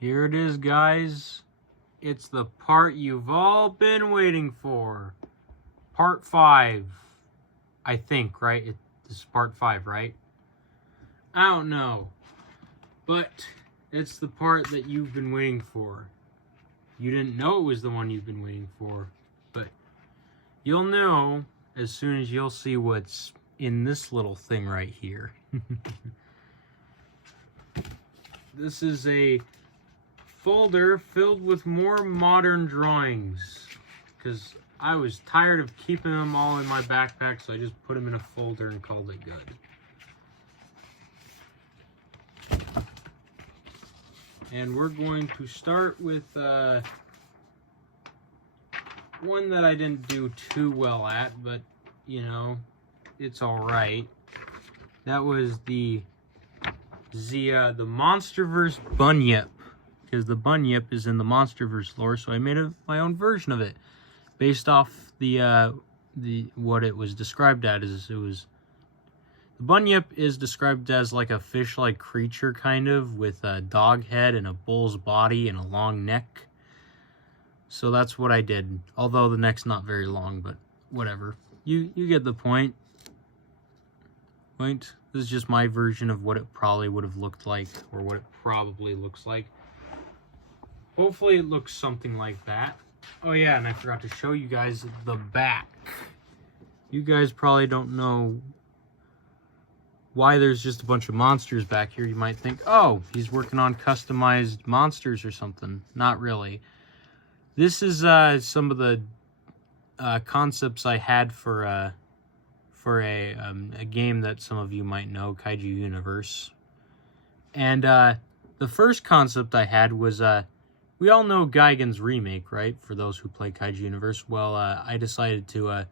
Here it is, guys. It's the part you've all been waiting for. Part 5. I think, right? This is part 5, right? I don't know. But it's the part that you've been waiting for. You didn't know it was the one you've been waiting for. But you'll know as soon as you'll see what's in this little thing right here. This is a folder filled with more modern drawings, because I was tired of keeping them all in my backpack, so I just put them in a folder and called it good. And we're going to start with one that I didn't do too well at, but you know, it's alright. That was the Monsterverse Bunyip, because the Bunyip is in the Monsterverse lore, so I made my own version of it, based off the what it was described as. The Bunyip is described as like a fish-like creature, kind of, with a dog head and a bull's body and a long neck. So that's what I did, although the neck's not very long, but whatever. You get the point. This is just my version of what it probably would have looked like, or what it probably looks like. Hopefully it looks something like that. Oh yeah, and I forgot to show you guys the back. You guys probably don't know why there's just a bunch of monsters back here. You might think, oh, he's working on customized monsters or something. Not really. This is some of the concepts I had for a game that some of you might know, Kaiju Universe. And the first concept I had was, we all know Gigan's remake, right? For those who play Kaiju Universe. Well, I decided to, I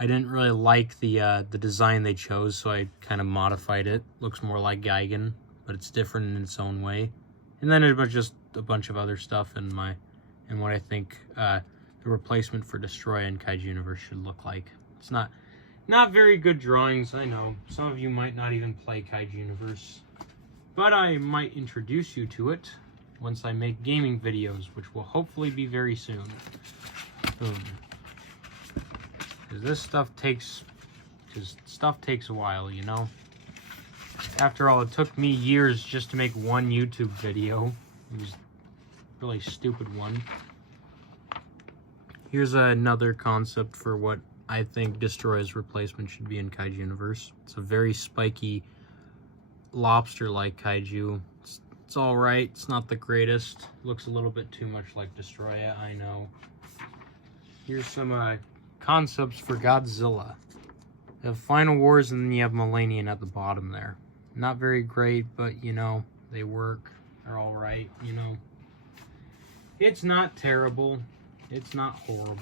didn't really like the design they chose, so I kind of modified it. Looks more like Gigan, but it's different in its own way. And then it was just a bunch of other stuff in what I think the replacement for Destroya in Kaiju Universe should look like. It's not very good drawings, I know. Some of you might not even play Kaiju Universe. But I might introduce you to it once I make gaming videos, which will hopefully be very soon. Boom. Because this stuff takes a while, you know? After all, it took me years just to make one YouTube video. It was a really stupid one. Here's another concept for what I think Destroya's replacement should be in Kaiju Universe. It's a very spiky, lobster-like kaiju. It's alright. It's not the greatest. It looks a little bit too much like Destroya, I know. Here's some concepts for Godzilla. You have Final Wars, and then you have Millennium at the bottom there. Not very great, but, you know, they work. They're alright, you know. It's not terrible. It's not horrible.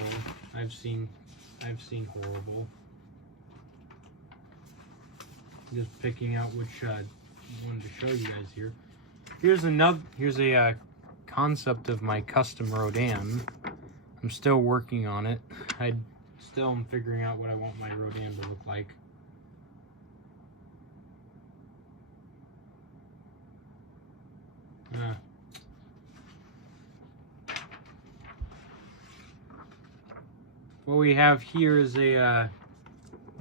I've seen horrible. Just picking out which I wanted to show you guys here. Here's a concept of my custom Rodan. I'm still working on it. I still am figuring out what I want my Rodan to look like. What we have here is a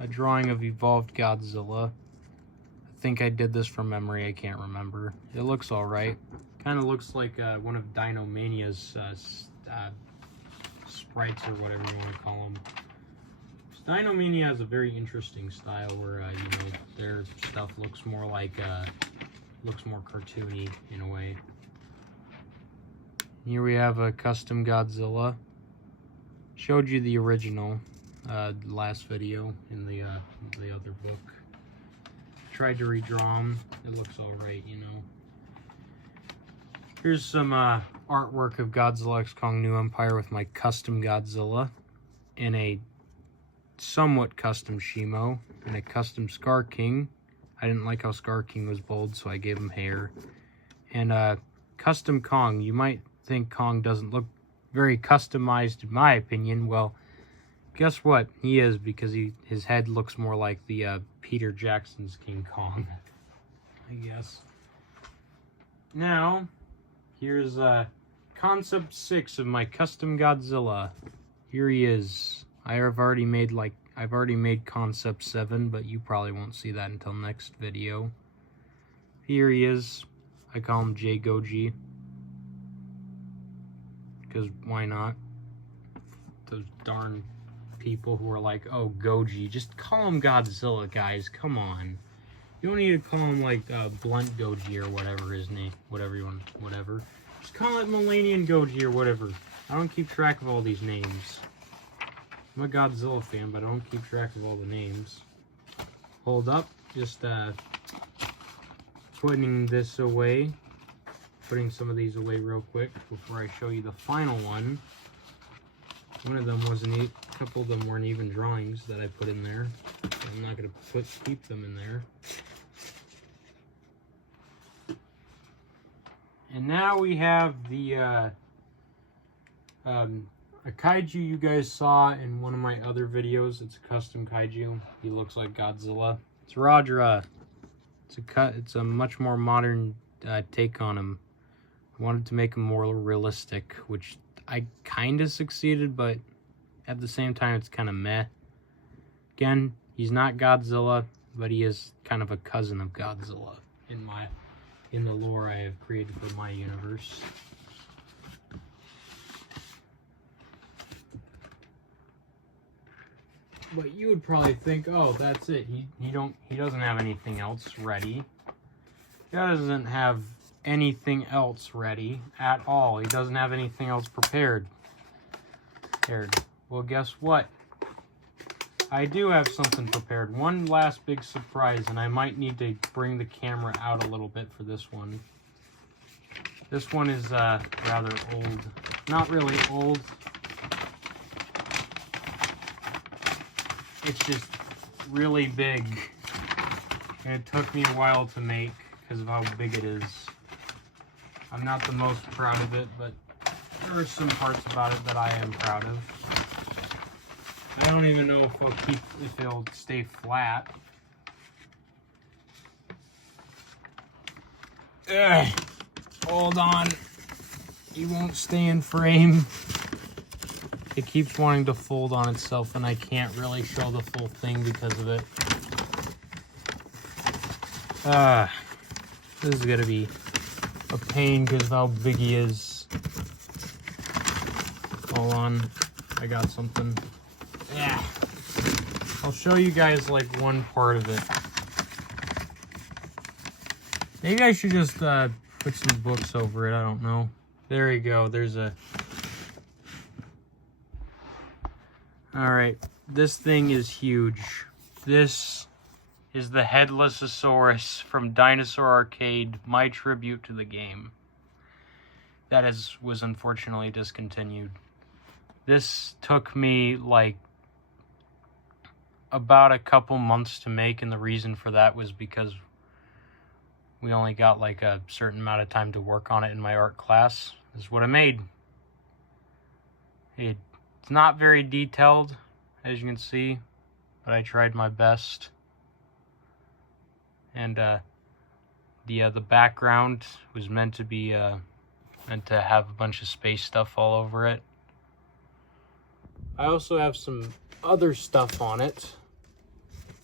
drawing of evolved Godzilla. I think I did this from memory. I can't remember. It looks alright. Kind of looks like one of Dino Mania's sprites, or whatever you want to call them. Dino Mania has a very interesting style where you know, their stuff looks more like looks more cartoony in a way. Here we have a custom Godzilla. Showed you the original last video in the other book. Tried to redraw them. It looks alright, you know. Here's some artwork of Godzilla X Kong New Empire with my custom Godzilla, and a somewhat custom Shimo, and a custom Scar King. I didn't like how Scar King was bold, so I gave him hair. And custom Kong. You might think Kong doesn't look very customized, in my opinion. Well, guess what? He is, because his head looks more like the Peter Jackson's King Kong, I guess. Now, here's concept 6 of my custom Godzilla. Here he is. I've already made concept 7, but you probably won't see that until next video. Here he is. I call him J Goji, because why not? Those darn people who are like, oh, Goji, just call him Godzilla, guys, come on. You don't need to call him like Blunt Goji or whatever his name, whatever you want, whatever. Just call it Millennium Goji or whatever. I don't keep track of all these names. I'm a Godzilla fan, but I don't keep track of all the names. Hold up, just putting this away. Putting some of these away real quick before I show you the final one. One of them wasn't, a couple of them weren't even drawings that I put in there. So I'm not gonna keep them in there. And now we have the a kaiju you guys saw in one of my other videos. It's a custom kaiju. He looks like Godzilla. It's Rajra. It's a much more modern take on him. I wanted to make him more realistic, which I kind of succeeded, but at the same time, it's kind of meh. Again, he's not Godzilla, but he is kind of a cousin of Godzilla in the lore I have created for my universe. But you would probably think, oh, that's it. He doesn't have anything else ready. He doesn't have anything else ready at all. He doesn't have anything else prepared. Well, guess what? I do have something prepared. One last big surprise, and I might need to bring the camera out a little bit for this one. This one is rather old. Not really old. It's just really big. And it took me a while to make because of how big it is. I'm not the most proud of it, but there are some parts about it that I am proud of. I don't even know if it'll stay flat. Ugh. Hold on. He won't stay in frame. It keeps wanting to fold on itself, and I can't really show the full thing because of it. This is gonna be a pain because of how big he is. Hold on. I got something. Yeah. I'll show you guys like one part of it. Maybe I should just put some books over it. I don't know. There you go. There's a... Alright. This thing is huge. This is the Headlessosaurus from Dinosaur Arcade, my tribute to the game. That was unfortunately discontinued. This took me like about a couple months to make, and the reason for that was because we only got like a certain amount of time to work on it in my art class. This is what I made. It's not very detailed, as you can see, but I tried my best. And the background was meant to be meant to have a bunch of space stuff all over it. I also have some other stuff on it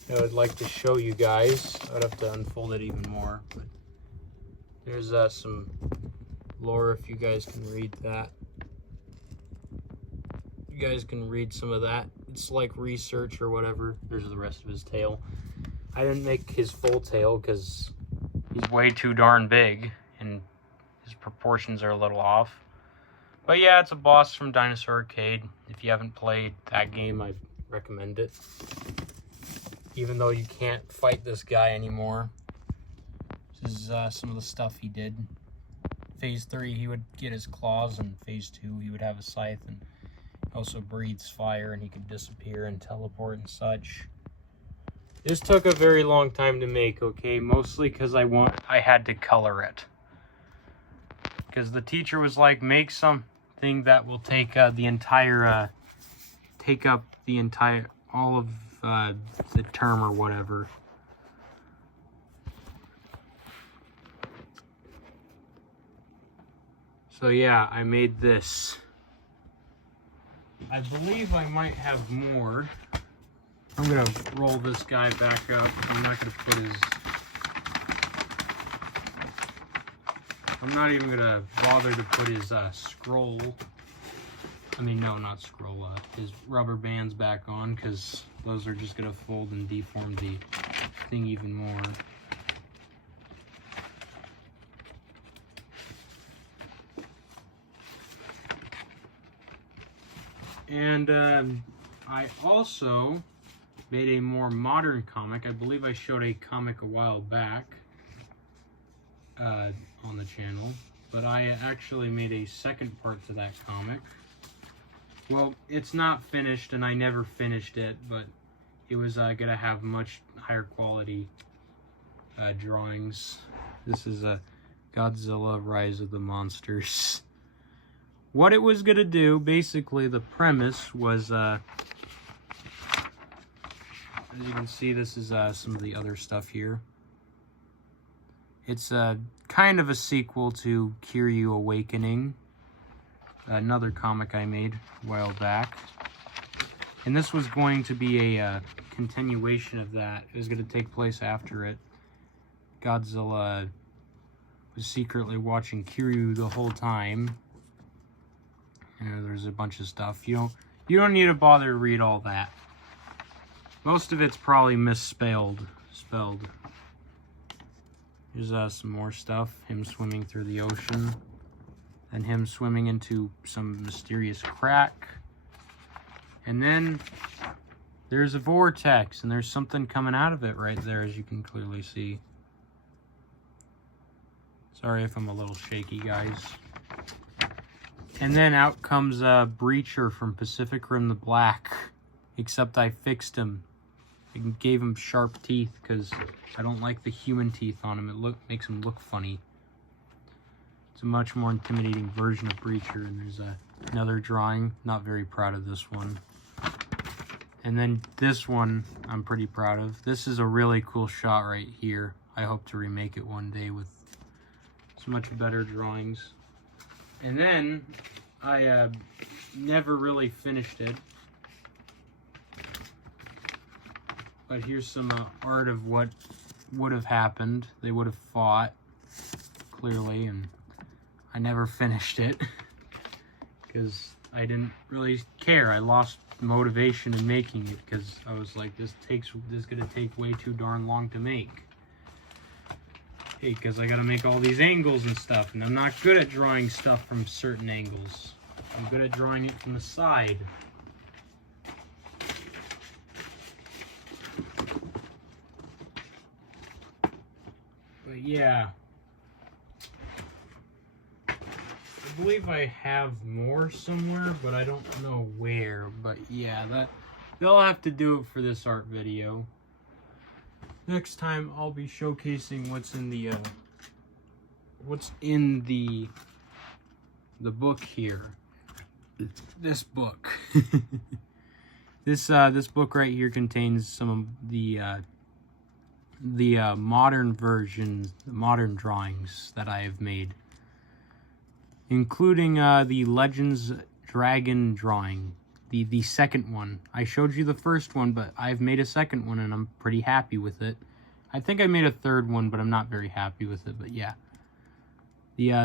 that I would like to show you guys. I'd have to unfold it even more, but there's some lore if you guys can read that. You guys can read some of that. It's like research or whatever. There's the rest of his tail. I didn't make his full tail because he's way too darn big and his proportions are a little off. But yeah, it's a boss from Dinosaur Arcade. If you haven't played that game, I recommend it. Even though you can't fight this guy anymore. This is some of the stuff he did. Phase 3, he would get his claws, and Phase 2, he would have a scythe, and also breathes fire, and he could disappear and teleport and such. This took a very long time to make, okay? Mostly because I had to color it. Because the teacher was like, make something that will take the entire, take up the entire, all of the term or whatever. So yeah, I made this. I believe I might have more. I'm gonna roll this guy back up. I'm not gonna put his... I'm not even gonna bother to put his scroll. I mean, no, not scroll. His rubber bands back on, because those are just gonna fold and deform the thing even more. And I also made a more modern comic. I believe I showed a comic a while back on the channel, but I actually made a second part to that comic. Well, it's not finished, and I never finished it, but it was gonna have much higher quality drawings. This is a Godzilla Rise of the Monsters. What it was gonna do, basically the premise was, as you can see, this is some of the other stuff here. It's kind of a sequel to Kiryu Awakening, another comic I made a while back. And this was going to be a continuation of that. It was going to take place after it. Godzilla was secretly watching Kiryu the whole time. There's a bunch of stuff. You don't need to bother to read all that. Most of it's probably misspelled. Here's some more stuff. Him swimming through the ocean. And him swimming into some mysterious crack. And then there's a vortex, and there's something coming out of it right there, as you can clearly see. Sorry if I'm a little shaky, guys. And then out comes Breacher from Pacific Rim the Black. Except I fixed him. I gave him sharp teeth because I don't like the human teeth on him. It makes him look funny. It's a much more intimidating version of Breacher. And there's another drawing. Not very proud of this one. And then this one I'm pretty proud of. This is a really cool shot right here. I hope to remake it one day with some much better drawings. And then I never really finished it. But here's some art of what would have happened. They would have fought, clearly, and I never finished it because I didn't really care. I lost motivation in making it because I was like, this is gonna take way too darn long to make. Hey, because I gotta make all these angles and stuff, and I'm not good at drawing stuff from certain angles. I'm good at drawing it from the side. But yeah, I believe I have more somewhere, but I don't know where. But yeah, they'll have to do it for this art video. Next time I'll be showcasing what's in the book here. This book. This book right here contains some of the modern versions, the modern drawings that I have made, including the Legends Dragon drawing, the second one. I showed you the first one, but I've made a second one and I'm pretty happy with it. I think I made a third one, but I'm not very happy with it. But yeah,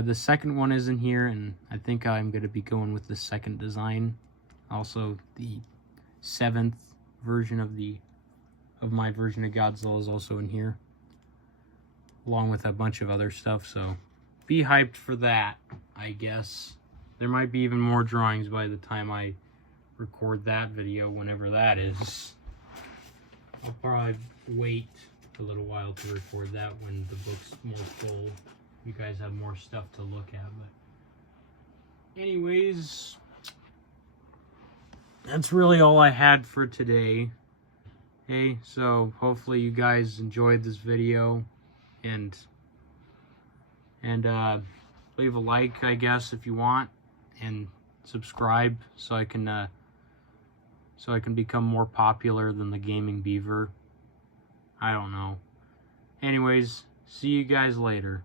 the second one is in here, and I think I'm going to be going with the second design. Also, the 7th version of my version of Godzilla is also in here, along with a bunch of other stuff. So be hyped for that, I guess. There might be even more drawings by the time I record that video, whenever that is. I'll probably wait a little while to record that when the book's more full. You guys have more stuff to look at. But anyways, that's really all I had for today. Hey, so hopefully you guys enjoyed this video, and leave a like, I guess, if you want, and subscribe so I can become more popular than the Gaming Beaver. I don't know. Anyways, see you guys later.